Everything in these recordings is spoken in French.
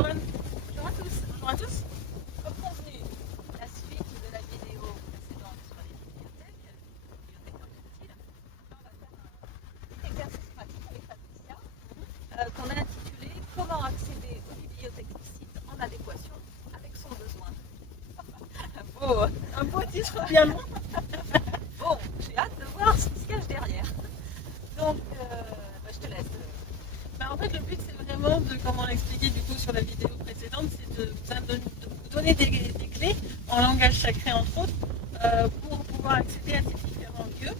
Bonjour à tous. Bonjour à tous. Comme convenu, la suite de la vidéo précédente sur les bibliothèques utiles. On va faire un petit exercice pratique avec Patricia qu'on a intitulé Comment accéder aux bibliothèques du site en adéquation avec son besoin. Un beau titre bien long. Bon, j'ai hâte de voir ce qui se cache derrière. Donc, je te laisse. En fait, le but, c'est vraiment de, comme on l'a expliqué du coup sur la vidéo précédente, c'est de vous donner des clés en langage sacré, entre autres, pour pouvoir accéder à ces différents lieux.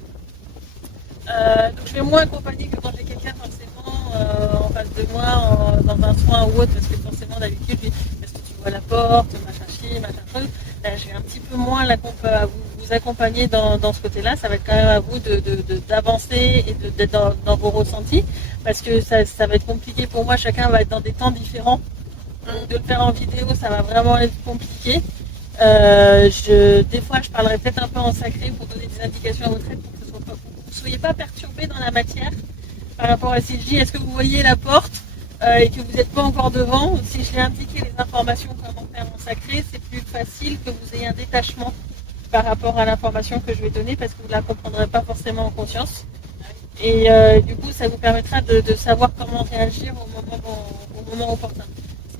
Donc, je vais moins accompagner que quand j'ai quelqu'un forcément en face de moi, dans un soin ou autre, parce que forcément, d'habitude, est-ce que tu vois la porte, machin chi, machin truc. Là, j'ai un petit peu moins vous accompagner dans ce côté-là. Ça va être quand même à vous d'avancer et d'être dans vos ressentis, parce que ça va être compliqué pour moi. Chacun va être dans des temps différents. Donc, de le faire en vidéo, ça va vraiment être compliqué. Des fois, je parlerai peut-être un peu en sacré pour donner des indications à votre aide, pour que vous ne soyez pas perturbés dans la matière par rapport à CJ. Est-ce que vous voyez la porte et que vous n'êtes pas encore devant? Si je vais indiquer les informations comment faire en sacré, c'est plus facile que vous ayez un détachement par rapport à l'information que je vais donner, parce que vous ne la comprendrez pas forcément en conscience. Et du coup, ça vous permettra de savoir comment réagir au moment opportun.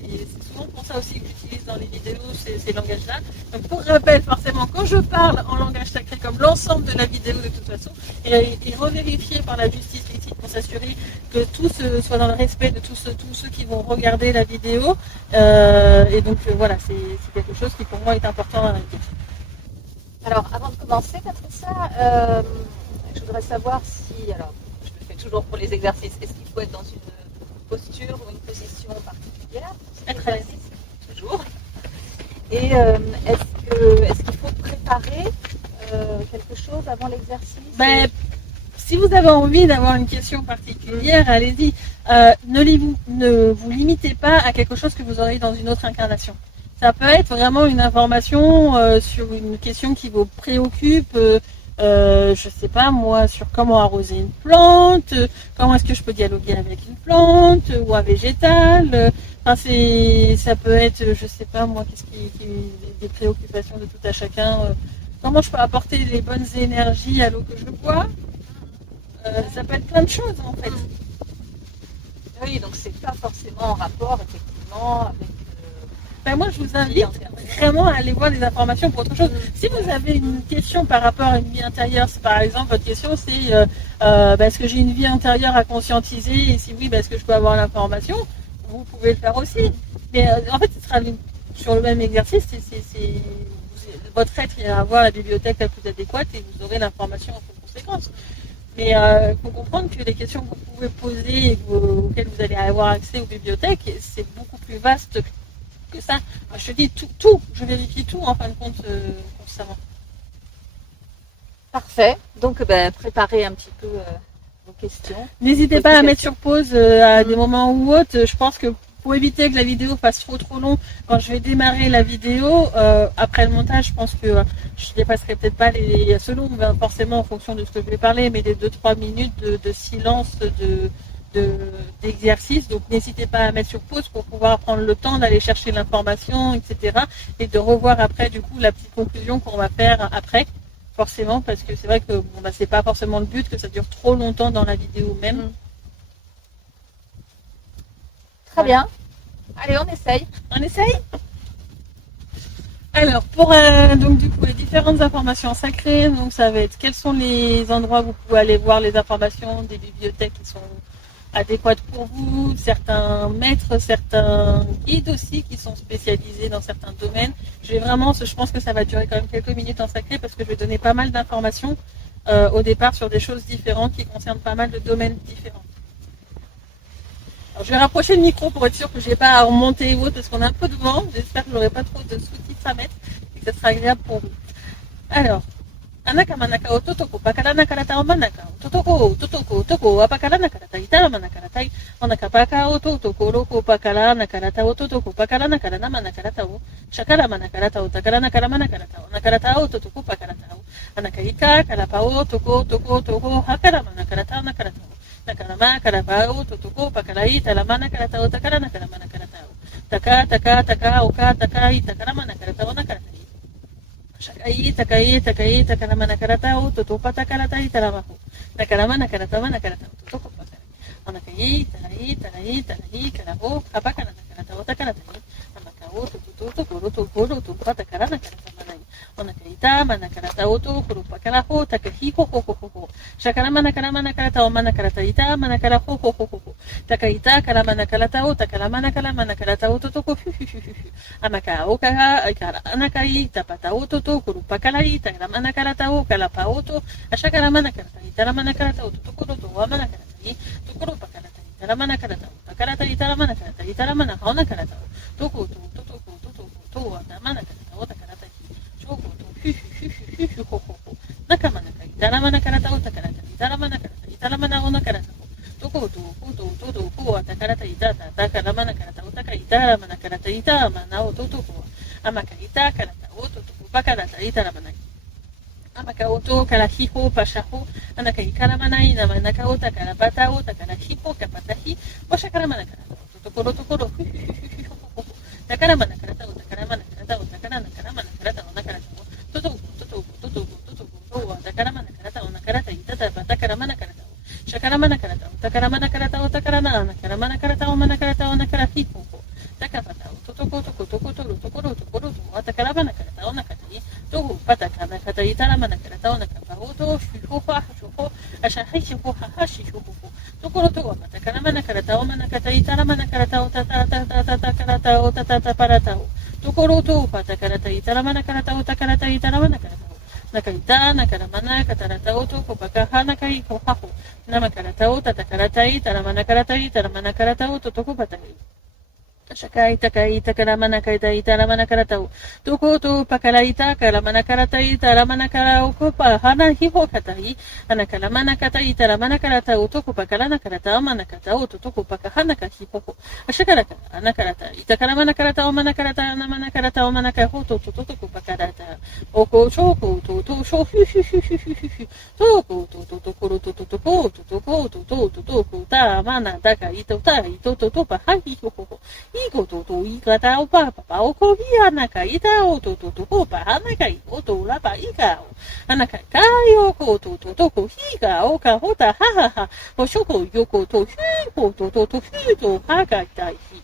C'est souvent pour ça aussi que j'utilise dans les vidéos ces langages-là. Donc pour rappel, forcément, quand je parle en langage sacré, comme l'ensemble de la vidéo de toute façon, et revérifier par la justice liquide pour s'assurer que tout soit dans le respect de tous ceux qui vont regarder la vidéo. Et donc voilà, c'est quelque chose qui pour moi est important à dire. Alors, avant de commencer, Patricia, je voudrais savoir si, alors, je le fais toujours pour les exercices, est-ce qu'il faut être dans une posture ou une position particulière? Être à l'aise. Toujours. Et est-ce qu'il faut préparer quelque chose avant l'exercice? Si vous avez envie d'avoir une question particulière, allez-y. Ne vous limitez pas à quelque chose que vous aurez dans une autre incarnation. Ça peut être vraiment une information sur une question qui vous préoccupe, je sais pas moi, sur comment arroser une plante, comment est-ce que je peux dialoguer avec une plante ou un végétal. Ça peut être, je sais pas moi, des préoccupations de tout à chacun. Comment je peux apporter les bonnes énergies à l'eau que je bois. Ça peut être plein de choses en fait. Oui, donc c'est pas forcément en rapport effectivement avec... Moi je vous invite vraiment à aller voir des informations pour autre chose. Si vous avez une question par rapport à une vie intérieure, par exemple votre question c'est est-ce que j'ai une vie intérieure à conscientiser, et si oui, est-ce que je peux avoir l'information, vous pouvez le faire aussi. Mais en fait ce sera sur le même exercice, votre être ira voir la bibliothèque la plus adéquate et vous aurez l'information en conséquence. Mais il faut comprendre que les questions que vous pouvez poser et auxquelles vous allez avoir accès aux bibliothèques, c'est beaucoup plus vaste que ça. Moi, je te dis tout, je vérifie tout en fin de compte constamment. Parfait. Donc préparez un petit peu vos questions. N'hésitez pas à mettre sur pause à des moments ou autres. Je pense que pour éviter que la vidéo fasse trop long, quand je vais démarrer la vidéo, après le montage, je pense que je dépasserai peut-être pas selon forcément en fonction de ce que je vais parler, mais des 2-3 minutes de silence d'exercice. Donc n'hésitez pas à mettre sur pause pour pouvoir prendre le temps d'aller chercher l'information, etc. Et de revoir après du coup la petite conclusion qu'on va faire après, forcément, parce que c'est vrai que c'est pas forcément le but que ça dure trop longtemps dans la vidéo même. Très bien. Allez, on essaye. On essaye? Alors, pour donc du coup les différentes informations sacrées, donc ça va être quels sont les endroits où vous pouvez aller voir les informations des bibliothèques qui sont adéquates pour vous, certains maîtres, certains guides aussi qui sont spécialisés dans certains domaines. Je pense que ça va durer quand même quelques minutes en sacré, parce que je vais donner pas mal d'informations au départ sur des choses différentes qui concernent pas mal de domaines différents. Alors, je vais rapprocher le micro pour être sûr que je n'ai pas à remonter ou autre, parce qu'on a un peu de vent. J'espère que je n'aurai pas trop de sous-titres à mettre et que ça sera agréable pour vous. Alors, Anaka manaka o totoko pakala nakarata o manaka o totoko apakala nakarata ita manakaratai onaka paka o totoko roko pakala nakarata o totoko pakala nakarana manakarata o shakara manakarata o takara nakara manakarata o nakarata o totoko pakarata o anaka ika karapa o toko hakara manakarata nakarata o nakarama karapa o totoko pakala ita la manakarata o takara nakara manakarata o taka, taka, taka, oka, takai, takaramana karata, ona karata. Shakai, takai, takai, takaramana karata, ututupa takarata, itaramahu. Takaramana karata, mana karata, ututupa takarata. Anakai, tarai, tarai, tarai, karaho, habakana karata, otakarata. Amakao, tututu, kurutu, kurutu, patakarana karata, manai. Onakaita, mana karata, utu, kurupa karaho, takahi, ho, ho, ho, ho, ho. Shakaramana karamana karata, o mana karata, ita, mana karaho, ho, ho, ho, ho. Takaita, karamana karata, o takaramana karamana karata, ututuku, hu, hu, hu, hu, hu. Amakao, kaha, aikara, anakai, tapata, ututu, kurupa kalai, takaramana karata, o kalapa, utu, ashakaramana karata, itaramana karata, ututuku, utu, amana karata. Tukurupa karata, itaramana karata, takarata, itaramana karata, itaramana hauna karata, tuku, tutuku, tutuku, atamana karata, otakarata, choku, hu, hu, hu, hu, hu, ho, ho, ho. Nakamana karata, itaramana karata, otakarata, itaramana karata, itaramana ona karata, tuku, tuku, tuku, atakarata, itata, takaramana karata, otaka, itaramana karata, itaramana, otutuku, amaka, ita karata, otutuku, pakarata, itaramana. Amakauto kalahiho pashaho anakai karamanai namanakauta karapatao takalahiho kapatahi washakaramana karata tokoro tokoro takaramana karata takaramana karata takarana karamana karata onakarata toto toto toto toto toto takaramana karata onakarata itata patakaramana karata shakaramana karata takaramana karata takarana karamana karata omanakarata onakarahiho takapatao totoko toko toko toko tokoro tokoro takaramana karata onakati Tuhu patakana kata itaramana karata ona kapahoto shuhoha shuho ashahi shuhoha hashi shuho tukoro tuwa patakaramana karata omana kata itaramana karata ota tata tata karata ota tata parata tukoro tu patakarata itaramana karata ota karata itaramana karata nakaita nakaramana katarata oto kopakahana kai kohaho namakarata ota takarata itaramana karata itaramana karata oto tuku patakai Shakai takai takaramana kaita itaramana karatau. Tukutu pakalaita karamana karatai taramana karau kupa hana hiho katai. Anakalamana katai taramana karatau tuku pakalana karatau mana katau tuku pakahana kahiho. Ashakaraka anakarata itakaramana karatau mana karata namana karatau mana kahuto tuku pakarata. Oko choku tu sho hu hu hu hu hu hu. Tuku tukuru tuku ta mana daka ito ta ito pa hahi ho. Iko to ikata o papa o ko hi anaka ita o to ko pa anaka I o to la pa ika o anaka kai o ko to ko hi ka o ka hota ha ha ha o shoko yoko to hi ko to hi to ha ka tai hi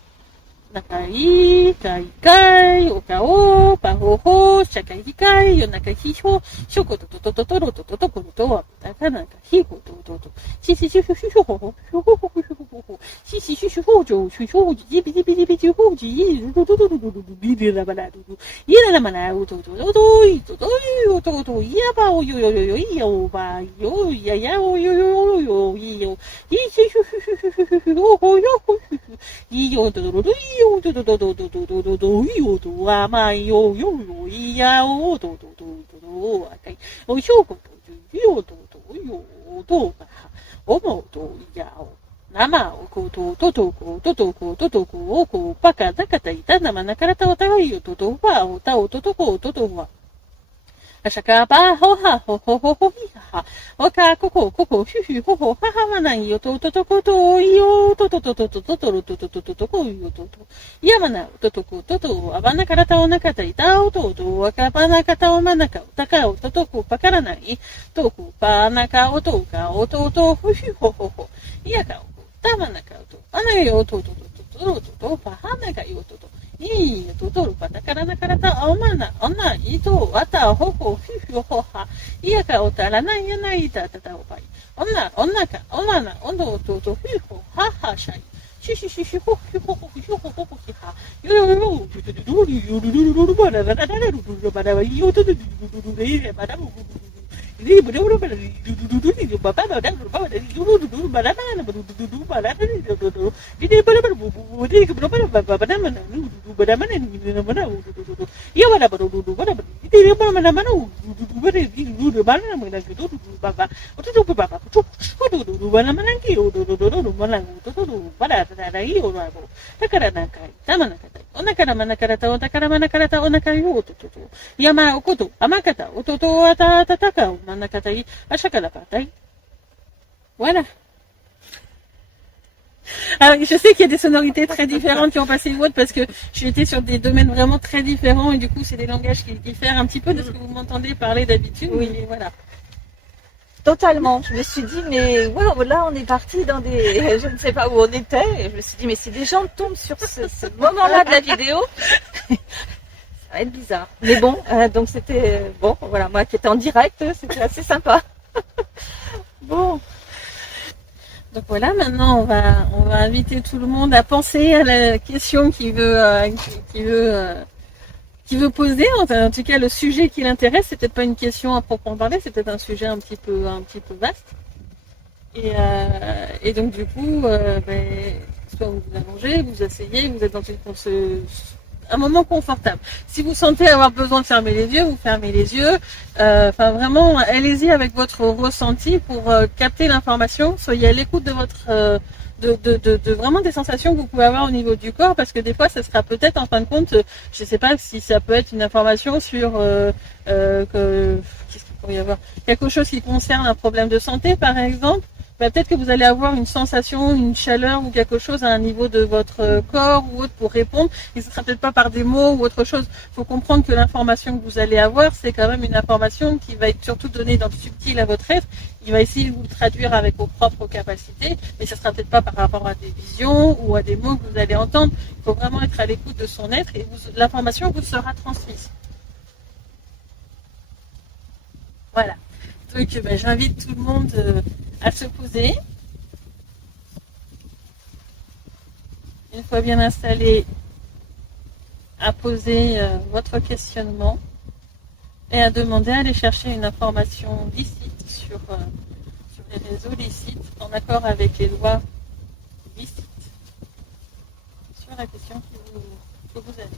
Nakai, kai, kai, o ka o, pa ho ho, shakai kai, yo naka hi ho, shoko to, takana ka hi ko to, shi shi ho ho, shi shi ho jo, ji bi ho ji, bi la bala ira la mana to, ya ba o yo ba, yo ya o yo, yi shi ho yo, yi yo Nama oko to oko paka takata itana manakarata o tayo to wa o ta o to wa Ashaka ba ho ha ho hi ha oka koko ho ha mana yo to yo to yo to yamana to abana karata o nakata ita o to akabana kata o manaka taka o to pakarana I to pa naka o to ka o to ho yaka tamana ka to ana yo to pa hanaka yo toいいととるパタカラナカラタオマナオナイトワタホホフィフホハイヤカオタラナイヤナイタタタオパイオナカオマナオノトトフィフハハシャイシュホフィホホフィホホホヒハヨヨヨヨルバララララルルバラバヨトルルルルレバラブini benar-benar bapak ada bapak dari dulu badan mana dulu badan ini benar-benar ini benar-benar badan mana badan mana iya mana dulu mana ini mana mana gitu bapak itu bapak dulu mana mana dulu mana pada ada iyo takara nakai tamana kata onakara mana karata otakara mana karata onakai oto yama okoto amakata ototo ata tataka manakatai ashakala patai voilà Alors, je sais qu'il y a des sonorités très différentes qui ont passé ou autre parce que j'ai été sur des domaines vraiment très différents et du coup, c'est des langages qui diffèrent un petit peu de ce que vous m'entendez parler d'habitude. Oui. Mais voilà. Totalement. Je me suis dit, mais wow, là, on est parti dans des... Je ne sais pas où on était. Et je me suis dit, mais si des gens tombent sur ce moment-là de la vidéo, ça va être bizarre. Mais bon, donc c'était... Bon, voilà, moi qui étais en direct, c'était assez sympa. Bon. Donc voilà, maintenant on va inviter tout le monde à penser à la question qu'il veut poser. En tout cas, le sujet qui l'intéresse, c'est peut-être pas une question à proprement parler, c'est peut-être un sujet un petit peu vaste. Et donc du coup, soit vous vous allongez, vous asseyez, vous êtes dans un moment confortable. Si vous sentez avoir besoin de fermer les yeux, vous fermez les yeux. Enfin vraiment, allez-y avec votre ressenti pour capter l'information. Soyez à l'écoute de votre de vraiment des sensations que vous pouvez avoir au niveau du corps, parce que des fois, ça sera peut-être en fin de compte, je ne sais pas si ça peut être une information sur qu'est-ce qu'il pourrait y avoir, quelque chose qui concerne un problème de santé, par exemple. Peut-être que vous allez avoir une sensation, une chaleur ou quelque chose à un niveau de votre corps ou autre pour répondre. Et ce ne sera peut-être pas par des mots ou autre chose. Il faut comprendre que l'information que vous allez avoir, c'est quand même une information qui va être surtout donnée dans le subtil à votre être. Il va essayer de vous le traduire avec vos propres capacités, mais ce ne sera peut-être pas par rapport à des visions ou à des mots que vous allez entendre. Il faut vraiment être à l'écoute de son être et l'information vous sera transmise. Voilà. Donc j'invite tout le monde à se poser. Une fois bien installé, à poser votre questionnement et à demander à aller chercher une information licite sur les réseaux licites, en accord avec les lois licites, sur la question que vous avez.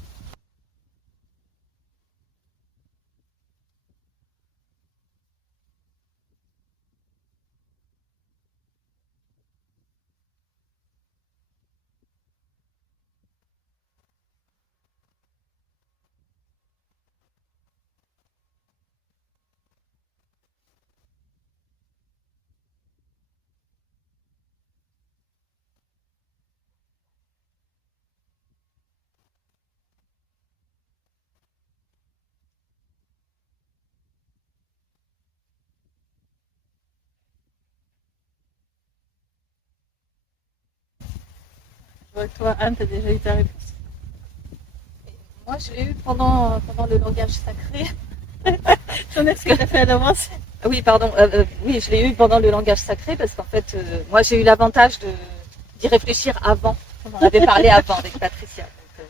Je vois que toi, Anne, tu as déjà eu ta réponse. Moi, je l'ai eu pendant le langage sacré. J'en ai ce que tu as fait à l'avance. Oui, pardon. Oui, je l'ai eu pendant le langage sacré parce qu'en fait, moi, j'ai eu l'avantage d'y réfléchir avant. On en avait parlé avant avec Patricia. Donc,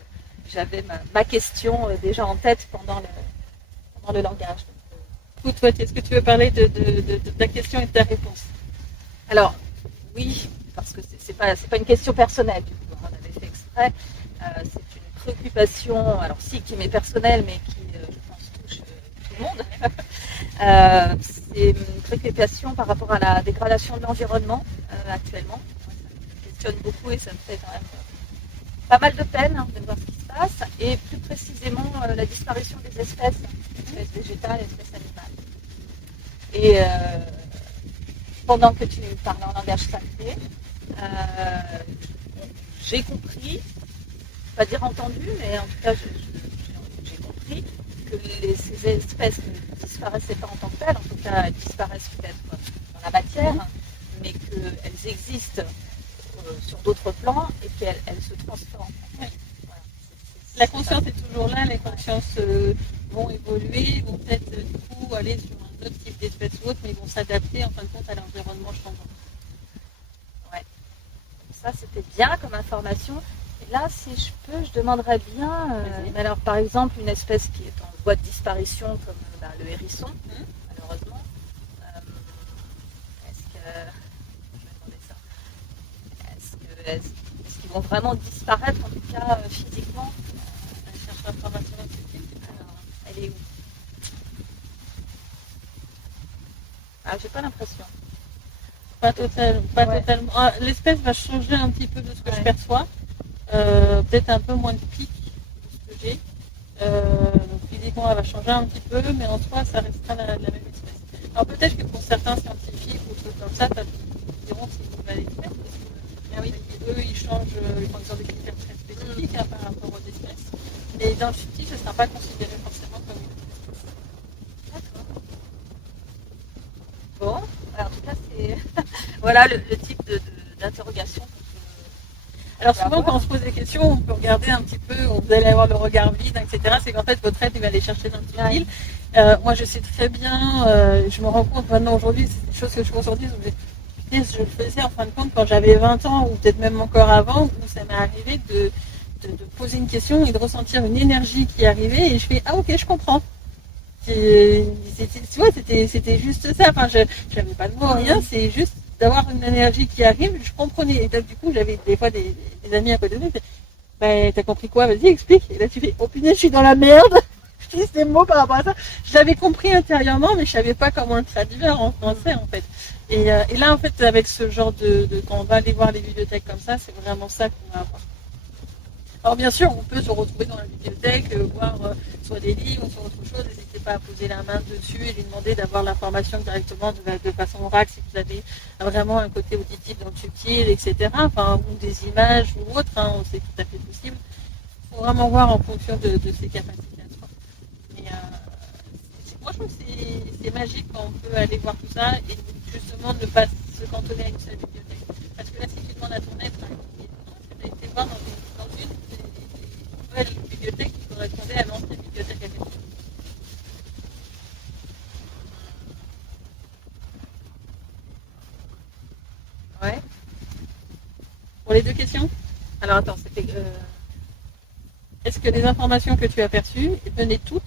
j'avais ma question déjà en tête pendant le langage. Écoute, toi, est-ce que tu veux parler de ta question et de ta réponse? Alors, oui, parce que c'est pas une question personnelle, du coup, on avait fait exprès. C'est une préoccupation, alors si, qui m'est personnelle, mais qui, je pense, touche tout le monde. C'est une préoccupation par rapport à la dégradation de l'environnement actuellement. Ça me questionne beaucoup et ça me fait quand même pas mal de peine de voir ce qui se passe. Et plus précisément, la disparition des espèces végétales et espèces animales. Et pendant que tu parlais en langage sacré, j'ai compris, pas dire entendu, mais en tout cas j'ai compris que ces espèces ne disparaissaient pas en tant que telles, en tout cas elles disparaissent peut-être dans la matière, mais qu'elles existent sur d'autres plans et qu'elles se transforment. Voilà. La conscience est toujours là, les consciences vont évoluer, vont peut-être du coup aller sur un autre type d'espèce ou autre, mais ils vont s'adapter en fin de compte à l'environnement changeant. Ouais. Ça c'était bien comme information. Et là, si je peux, je demanderais bien, alors par exemple une espèce qui est en voie de disparition comme le hérisson, malheureusement. Je vais demander ça. Est-ce qu'ils vont vraiment disparaître, en tout cas physiquement? Elle cherche l'information là-dessus. Alors, elle est où? Ah, j'ai pas l'impression. Pas totalement. Ah, l'espèce va changer un petit peu de ce que je perçois. Peut-être un peu moins de pic de ce que j'ai. Donc physiquement, elle va changer un petit peu, mais en soi, ça restera la même espèce. Alors peut-être que pour certains scientifiques ou trucs comme ça, ils diront que c'est une nouvelle espèce. Ah oui, eux, ils changent, ils ont des critères très spécifiques par rapport aux espèces. Mais dans le subtil, ce ne sera pas considéré forcément comme une espèce. D'accord. Bon, alors, en tout cas, c'est voilà le type d'interrogation. Alors souvent quand on se pose des questions, on peut regarder un petit peu, vous allez avoir le regard vide, etc. C'est qu'en fait votre aide va aller chercher dans le subtil. Moi je sais très bien, je me rends compte maintenant aujourd'hui, c'est des choses que je fais aujourd'hui, je le faisais en fin de compte quand j'avais 20 ans ou peut-être même encore avant, où ça m'est arrivé de poser une question et de ressentir une énergie qui arrivait et je fais ah ok je comprends. Tu vois, c'était juste ça, enfin je n'avais pas de mots, rien, c'est juste d'avoir une énergie qui arrive, je comprenais. Et donc, du coup, j'avais des fois des amis à côté de moi, bah, t'as compris quoi? Vas-y, explique. Et là, tu fais, oh punaise, je suis dans la merde. Je dis ces mots par rapport à ça. Je l'avais compris intérieurement, mais je savais pas comment le traduire en français, en fait. Et là, en fait, avec ce genre quand on va aller voir les bibliothèques comme ça, c'est vraiment ça qu'on va avoir. Alors bien sûr, on peut se retrouver dans la bibliothèque, voir soit des livres, soit autre chose. N'hésitez pas à poser la main dessus et lui demander d'avoir l'information directement de façon orale si vous avez vraiment un côté auditif dans le subtil, etc. Enfin, ou des images ou autre, hein, c'est tout à fait possible. Il faut vraiment voir en fonction de ses capacités à soi. Mais moi, je trouve que c'est magique quand on peut aller voir tout ça et justement ne pas se cantonner à une seule bibliothèque. Parce que là, si tu demandes à ton maître, tu as été voir dans une nouvelle bibliothèque qui correspondait à l'ancienne bibliothèque à l'époque. Ouais. Pour les deux questions, Alors attends, c'était. est-ce que les informations que tu as perçues venaient toutes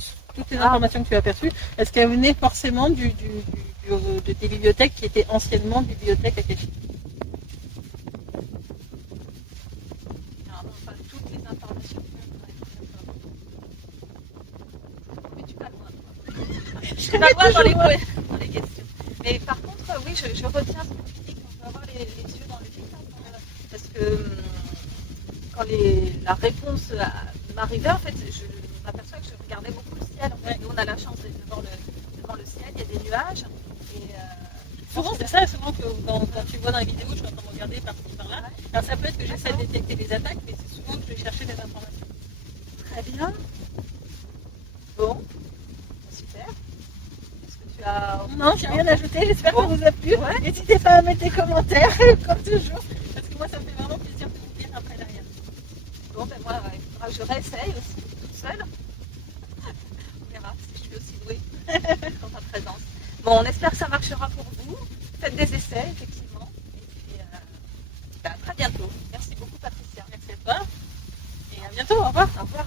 les informations que tu as perçues, est-ce qu'elles venaient forcément de tes bibliothèques qui étaient anciennement bibliothèques akashiques? Alors non, pas toutes les informations. Mais tu vas loin. Je suis pas loin dans les questions. Mais par contre, oui, je retiens ce que tu dis qu'on peut avoir les yeux dans le vide. Parce que quand la réponse m'arrivait, en fait, je m'aperçois que je regardais beaucoup le ciel. En fait. Nous, on a la chance d'être devant le ciel, il y a des nuages. Et, souvent, c'est ça, souvent que quand tu vois dans la vidéo, je suis en train de regarder par-ci par-là. Alors, ça peut être que j'essaie de détecter les attaques, mais c'est souvent que je vais chercher des informations. Très bien. Bon, super. Est-ce que tu as. Non, j'ai rien ajouté. J'espère que ça vous a plu. Ouais. N'hésitez pas à mettre des commentaires, comme toujours, parce que moi, ça me fait vraiment plaisir de vous lire après derrière. Bon, ben moi, il faudra que je réessaye aussi, toute seule. On verra si je suis aussi douée dans ta présence. Bon, on espère que ça marchera pour vous. Faites des essais, effectivement. Et puis, à très bientôt. Merci beaucoup, Patricia. Merci à toi. Et à bientôt. Au revoir. Au revoir.